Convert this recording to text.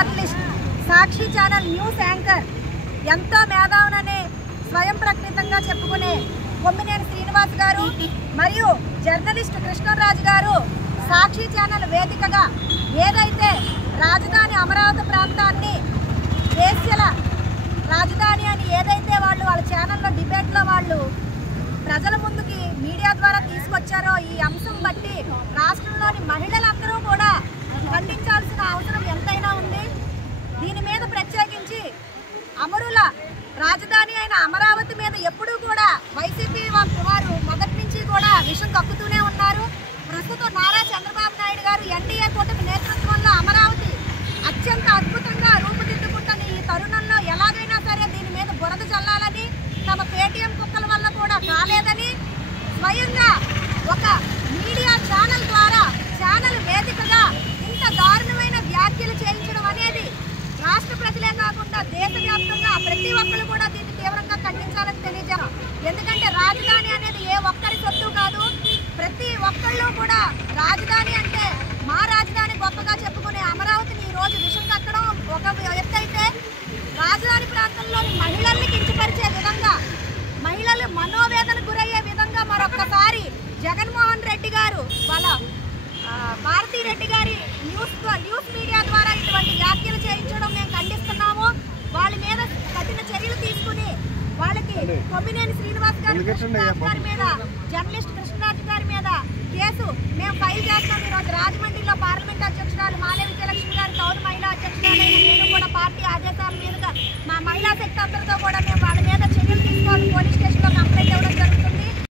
Journalist, సాక్షి channel news anchor, ఎంతో మేధావునని స్వయం ప్రకటితంగా చెప్పుకునే కొమ్మినేని శ్రీనివాస్ గారు మరియు జర్నలిస్ట్ కృష్ణరాజు గారు సాక్షి ఛానల్ వేదికగా ఏదైతే రాజధాని అమరావతి ప్రాంతాన్ని దేశీయుల రాజధాని అని ఏదైతే వాళ్ళ ఛానల్లో డిబేట్లో వాళ్ళు ప్రజల ముందుకి మీడియా ద్వారా తీసుకొచ్చారో ఈ అంశం బట్టి రాష్ట్రంలోని మహిళలందరూ కూడా ఖండించాల్సిన అవసరం ఎంతైనా ఉంది. దీని మీద ప్రత్యేకించి అమరుల రాజధాని అయిన అమరావతి మీద ఎప్పుడూ కూడా వైసీపీ వారు మొదటి నుంచి కూడా విషం కక్కుతూనే ఉన్నారు. ప్రస్తుతం నారా చంద్రబాబు నాయుడు గారు ఎన్డీఏ కూటమి నేతృత్వంలో అమరావతి అత్యంత అద్భుతంగా రూపుదిద్దుకుంటున్న ఈ తరుణంలో ఎలాగైనా సరే దీని మీద బురద చల్లాలని, తమ పేటీఎం కుక్కల వల్ల కూడా కాలేదని స్వయంగా ఒక మీడియా ఛానల్ ద్వారా ఛానల్ వేదికగా ఇంత దారుణమైన వ్యాఖ్యలు చేయించడం అనేది రాష్ట్ర ప్రజలే కాకుండా దేశవ్యాప్తంగా ప్రతి ఒక్కరు కూడా దీన్ని తీవ్రంగా ఖండించాలని తెలియజేయాలి. ఎందుకంటే రాజధాని అనేది ఏ ఒక్కరి సొత్తు కాదు. ప్రతి ఒక్కళ్ళు కూడా రాజధాని అంటే మా రాజధాని గొప్పగా చెప్పుకునే అమరావతిని ఈ రోజు విషం కట్టడం ఒక ఎత్తైతే, రాజధాని ప్రాంతంలోని మహిళల్ని కించపరిచే విధంగా, మహిళలు మనోవేదన గురయ్యే విధంగా మరొక్కసారి జగన్మోహన్ రెడ్డి గారు వాళ్ళ భారతీ రెడ్డి గారి న్యూస్ మీడియా ద్వారా ఇటువంటి వ్యాఖ్యలు చేయించడం మేము ఖండిస్తున్నాము. వాళ్ళ మీద కఠిన చర్యలు తీసుకుని వాళ్ళకి కొమ్మినేని శ్రీనివాస్ గారి మీద, జర్నలిస్ట్ కృష్ణరాజు గారి మీద కేసు మేము ఫైల్ చేస్తాం. ఈరోజు రాజమండ్రిలో పార్లమెంట్ అధ్యక్షురాలు మాలే విజయలక్ష్మి గారి, కౌలు మహిళా అధ్యక్షురాలైన నేను కూడా పార్టీ ఆదేశాల మీదుగా మా మహిళా శక్తి అందరితో కూడా